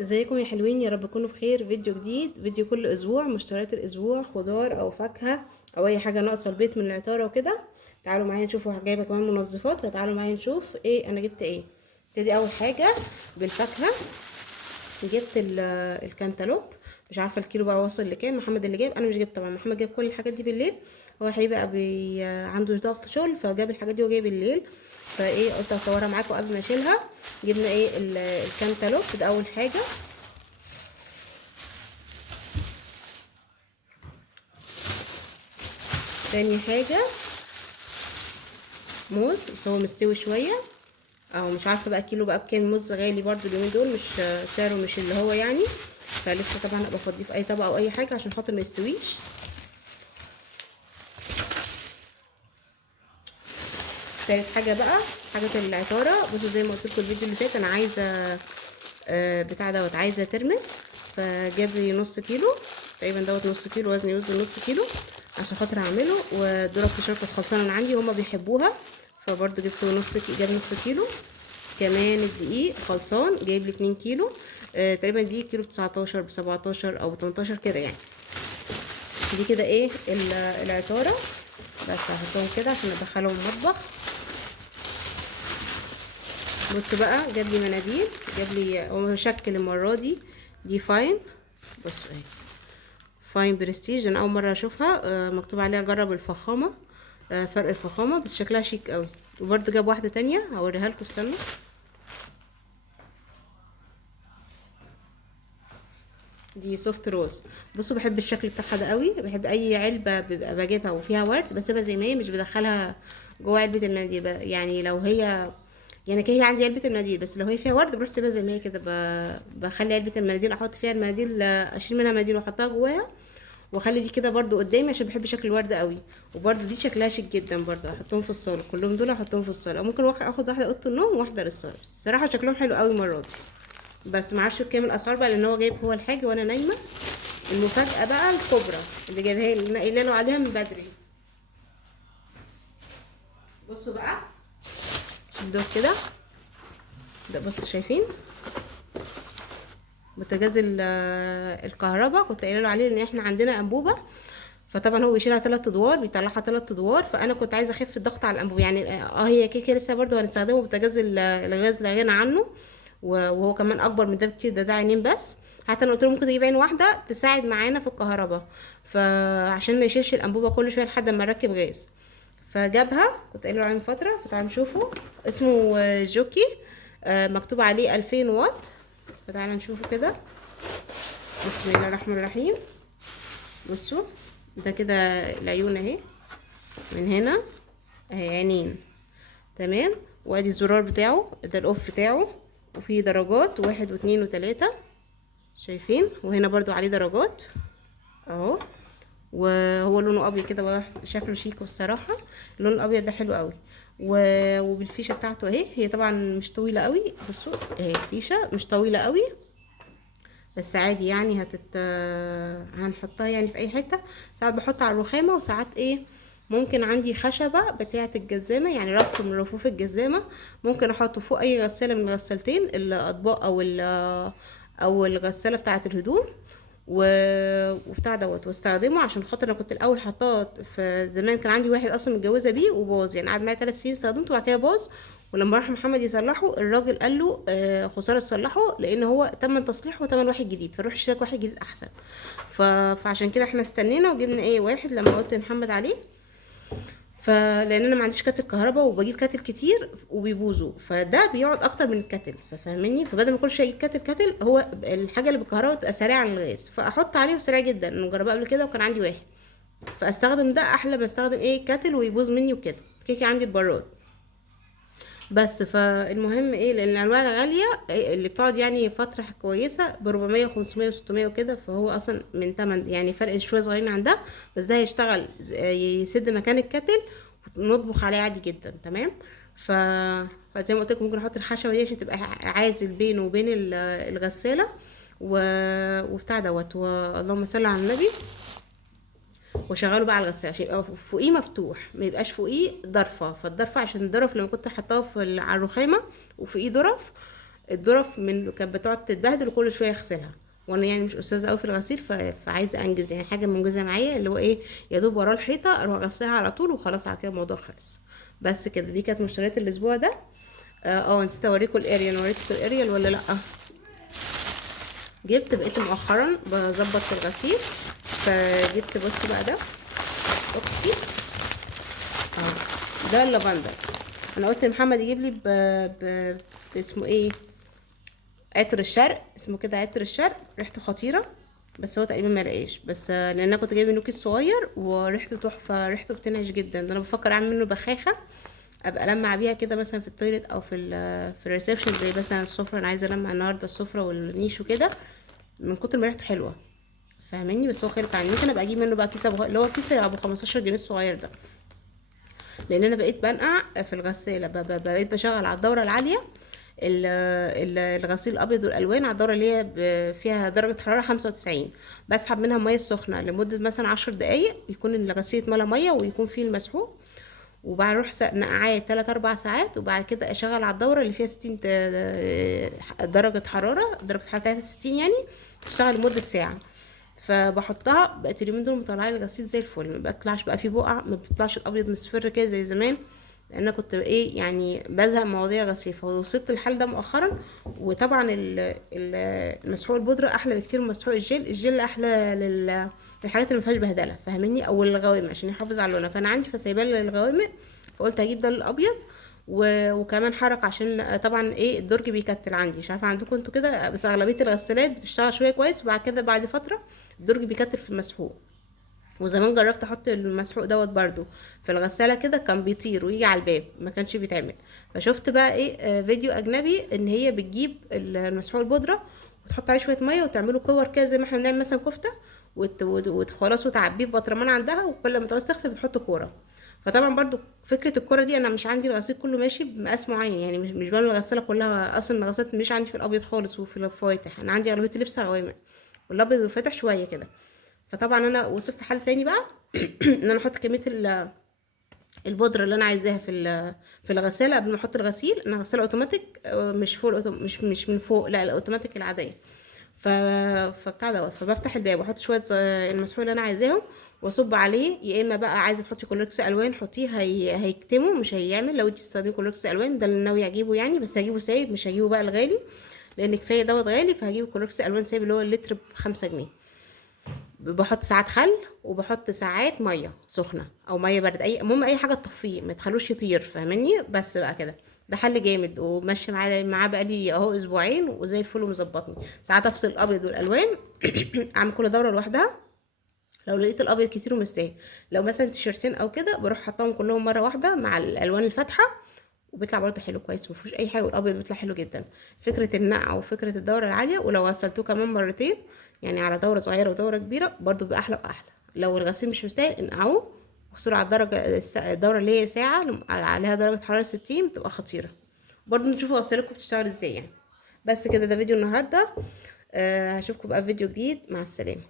ازيكم يا حلوين؟ يا رب تكونوا بخير. فيديو جديد، فيديو كل اسبوع، مشتريات الاسبوع، خضار او فاكهه او اي حاجه ناقصه البيت من العطاره وكده. تعالوا معايا نشوفوا. جايبه كمان منظفات، فتعالوا معايا نشوف ايه انا جبت ايه. ابتدي اول حاجه بالفاكهه. جبت الكنتالوب. مش عارفه الكيلو بقى واصل لكام. محمد اللي جايب، انا مش جايب طبعا. محمد جايب كل الحاجات دي بالليل. هو هيبقى عنده ضغط شغل، فجاب الحاجات دي وجاي بالليل. فايه قلت اصورها معاكم قبل ما اشيلها. جبنا ايه الكنتالوب ده اول حاجه. تاني حاجة موز، بس هو مستوي شوية. او مش عارفة بقى كيلو بقى بكام. موز غالي برضو اليومين دول، مش سعره مش اللي هو يعني. فلسه طبعا ابقى افضيه في اي طبق او اي حاجة عشان خاطر ما يستويش. تالت حاجة بقى حاجة العطارة. بصوا زي ما قلت لكم الفيديو اللي فات، انا عايزة بتاع دوت، عايزة ترمس. فجاب لي نص كيلو تقريبا دوت. نص كيلو وزن، يوزن نص كيلو عشان خاطر اعمله. ودول الفشار كانت خلصانه من عندي، هما بيحبوها. فبرضه جبت جاب نص كيلو. كمان الدقيق خلصان، جايب لي 2 كيلو. تقريبا دي كيلو ب19 ب17 او ب18 كده يعني. دي كده ايه العطاره. بس هحطهم كده عشان ادخلهم المطبخ. بص بقى، جاب لي مناديل. جاب لي هو مشكل المره دي فاين. بصوا اهي، فاين برستيج. انا اول مره اشوفها. مكتوب عليها جرب الفخامه. فرق الفخامه، بس شكلها شيك قوي. وبرده جاب واحده تانية هوريها لكم، استنوا. دي سوفت روز. بصوا بحب الشكل بتاعها ده قوي. بحب اي علبه ببقى بجيبها وفيها ورد بسيبها زي ما هي، مش بدخلها جوه علبه المناديل. يعني لو هي يعني هي عندي علبه المناديل، بس لو هي فيها ورد بروح سيبها زي ما هي كده. بخلي علبه المناديل احط فيها المناديل، اشيل منها مناديل واحطها جواها. واخلي دي كده برضو قدامي عشان بحب شكل الورد قوي. وبرضو دي شكلها شيك جدا برضو. احطهم في الصاله كلهم دول، احطهم في الصاله. او ممكن اخد واحده اوضه النوم وواحده للصاله. بس الصراحه شكلهم حلو قوي المره دي. بس معرفش بكام الاسعار بقى، لان هو جايب هو الحاجه وانا نايمه. المفاجاه بقى الكبرى اللي جايبها لي، اللي قايله له عليها من بدري. بصوا بقى دول كده. ده بصوا شايفين بوتاجاز الكهرباء. كنت قايله له عليه ان احنا عندنا انبوبه. فطبعا هو بيشيلها 3 ادوار، بيطلعها 3 ادوار. فانا كنت عايزه اخف الضغط على الانبوبه يعني. هي كيكه لسه برضو هنستخدمه بوتاجاز الغاز لا غنى عنه. وهو كمان اكبر من ده بكتير. ده عينين بس. حتى انا قلت له ممكن تجيب عين واحده تساعد معانا في الكهرباء، فعشان ما يشيلش الانبوبه كل شويه لحد ما نركب غاز. فجابها، كنت قايله له عليه من فتره. فتعالوا نشوفوا. اسمه جوكي. مكتوب عليه 2000 واط. فتعالوا نشوفه كده. بسم الله الرحمن الرحيم. بصوا ده كده العيون اهي. من هنا اهي عينين. تمام. وادي الزرار بتاعه ده، الاوف بتاعه. وفيه درجات 1 و2 و3. شايفين؟ وهنا برضو عليه درجات اهو. وهو لونه ابيض كده، شكله شيك الصراحه. اللون الابيض ده حلو قوي. وبالفيشه بتاعته اهي. هي طبعا مش طويله قوي. بصوا اهي الفيشه مش طويله قوي، بس عادي يعني هنحطها يعني في اي حته. ساعات بحط على الرخامه، وساعات ايه ممكن عندي خشبه بتاعه الجزامه، يعني رف من رفوف الجزامه. ممكن احطه فوق اي غساله من الغسالتين، الاطباق او الغساله بتاعه الهدوم. وبتاع دوت واستخدمه. عشان خاطر انا كنت الاول حطاه في زمان. كان عندي واحد اصلا متجوزه بيه وباظ، يعني قعد معايا 3 سنين استخدمته وبعد كده باظ. ولما راح محمد يصلحه، الراجل قال له خساره تصلحه، لان هو تمن تصليحه وتمن واحد جديد، فروح اشترك واحد جديد احسن. فعشان كده احنا استنينا وجبنا ايه واحد لما قلت لمحمد عليه. فلان انا ما عنديش كاتل كهرباء، وبجيب كاتل كتير وبيبوظوا، فده بيقعد اكتر من الكاتل. ففهمني؟ فبدل ما كل شويه اجيب كاتل، هو الحاجه اللي بالكهرباء بتبقى سريعه عن الغاز. فاحط عليه سريع جدا. انا مجربه قبل كده وكان عندي واحد. فاستخدم ده احلى ما استخدم ايه كاتل ويبوظ مني وكده. كيكي عندي البراد. بس فالمهم ايه، لان الانواع الغاليه اللي بتقعد يعني فتره كويسه ب 400 و500 و600 وكده. فهو اصلا من تمن يعني فرق شويه صغيرين عن ده. بس ده هيشتغل يسد مكان الكتل، ونطبخ عليه عادي جدا. تمام. ف فزي ما قلت لكم ممكن احط الخشبه دي عشان تبقى عازل بينه وبين الغساله. وبتاع دوت. اللهم صل على النبي. واشغله بقى على الغسالة عشان يبقى فوقيه مفتوح، ما يبقاش فوقيه ضرفة. فالضرفة عشان الضرف لما كنت حطاه على الرخامة وفوقيه ضرف، الظرف من كانت بتقعد تتبهدل وكل شويه اغسلها، وانا يعني مش استاذه قوي في الغسيل، فعايزه انجز يعني حاجه منجزه معايا، اللي هو ايه، يا دوب وراه الحيطه اروح اغسلها على طول وخلاص، على كده الموضوع خلص. بس كده، دي كانت مشتريات الاسبوع ده. نسيت اوريكم الاريال، وريتكم الاريال ولا لا؟ جبت بقيت مؤخرا بظبط في الغسيل، فجبت بصوا بقى ده اوكسي اهو، ده اللافندر. انا قلت لمحمد يجيب لي باسمه ايه، عطر الشرق، اسمه كده عطر الشرق، ريحته خطيره، بس هو تقريبا ما لقاش، بس لان انا كنت جايبه منه كيس صغير وريحته تحفه، ريحته بتنعش جدا، ده انا بفكر اعمل منه بخاخه ابقى لمع بيها كده مثلا في التويليت او في الريسبشن، زي مثلا السفره، انا عايزه المع النهارده السفره والنيش وكده، من كتر ما ريحته حلوه، فاهماني؟ بس هو خلص عني، ممكن ابقى اجيب منه بقى كيس اللي هو كيس ابو 15 جنيه الصغير ده، لان انا بقيت بنقع في الغساله، بقيت بشغل على الدوره العاليه الغسيل الابيض والالوان، على الدوره اللي هي فيها درجه حراره 95، بسحب منها الميه السخنه لمده مثلا 10 دقايق، يكون الغسيل اتملى ميه ويكون فيه المسحوق، وبعد اروح نقعاه 3 4 ساعات، وبعد كده اشغل على الدوره اللي فيها 60 درجه حراره، درجه الحراره بتاعتها 60 يعني، تشتغل لمده ساعه، فبحطها، بقت اليومين دول مطلعه لي الغسيل زي الفل، ما بيطلعش بقى فيه بقع، ما بيطلعش الابيض مصفر كده زي زمان، لان انا كنت ايه يعني بزهق من مواضيع الغسيل، فوصلت الحال ده مؤخرا. وطبعا المسحوق البودره احلى بكتير من مسحوق الجل، الجل احلى للحاجات اللي ما فيهاش بهدله، فاهماني؟ او الغوامق عشان يحافظ على لونها، فانا عندي فسايباه للغوامق، فقلت هجيب ده الابيض، وكمان حرك عشان طبعا ايه الدرج بيكتل عندي، مش عارفه عندكم انتوا كده، بس اغلبيه الغسالات بتشتغل شويه كويس، وبعد كده بعد فتره الدرج بيكتل في المسحوق، وزمان جربت احط المسحوق دوت برضو في الغساله كده، كان بيطير ويجي على الباب، ما كانش بيتعمل. فشفت بقى ايه فيديو اجنبي ان هي بتجيب المسحوق البودره وتحط عليه شويه ميه وتعمله كور كده زي ما احنا بنعمل مثلا كفته، وخلاص وتعبيه في بطرمان عندها، وكل ما تعوز تغسل بتحط كوره. فطبعا برضو فكره الكوره دي، انا مش عندي الغسيل كله ماشي بمقاس معين، يعني مش بعمل الغساله كلها، اصلا الغسالات مش عندي في الابيض خالص وفي الفواتح، انا عندي اغلبيه اللبس غوامق، والابيض والفاتح شويه كده. فطبعا انا وصلت حل تاني بقى ان انا احط كميه البودره اللي انا عايزاها في الغساله قبل ما احط الغسيل، انا غساله اوتوماتيك، مش فوق مش من فوق، لا الاوتوماتيك العاديه. ف فبتاع دوت، فبفتح الباب واحط شويه المسحوق اللي انا عايزاهم، واصب عليه، يا اما بقى عايزه تحطي كلوركس الوان حطيه، هيكتمه مش هيعمل، لو انت بتستخدمي كلوركس الوان ده اللي ناوي اجيبه يعني، بس هجيبه سايب مش هجيبه بقى الغالي، لان كفايه دوت غالي، فهجيب كلوركس الوان سايب اللي هو اللتر ب5 جنيه. بحط ساعات خل، وبحط ساعات ميه سخنه او ميه بارده، المهم اي حاجه تطفيه ما تخلوش يطير، فاهماني؟ بس بقى كده، ده حل جامد وماشي معاه بقى لي اهو اسبوعين وزي الفل ومظبطني. ساعات افصل الابيض والالوان اعمل كل دوره لوحدها، لو لقيت الابيض كتير ومستاهل، لو مثلا تيشرتين او كده بروح حطاهم كلهم مره واحده مع الالوان الفاتحه، وبيطلع برضه حلو كويس، مفيهوش اي حاجه، والابيض بيطلع حلو جدا. فكره النقع وفكره الدوره العاليه، ولو غسلتوه كمان مرتين، يعني على دوره صغيره ودوره كبيره، برضه بيبقى احلى واحلى. لو الغسيل مش مستاهل انقعوه واغسلوا على الدوره اللي هي ساعه عليها درجه حراره 60، بتبقى خطيره. برضه نشوفوا غسالتكم بتشتغل ازاي يعني. بس كده، ده فيديو النهارده، هشوفكم بقى في فيديو جديد، مع السلامه.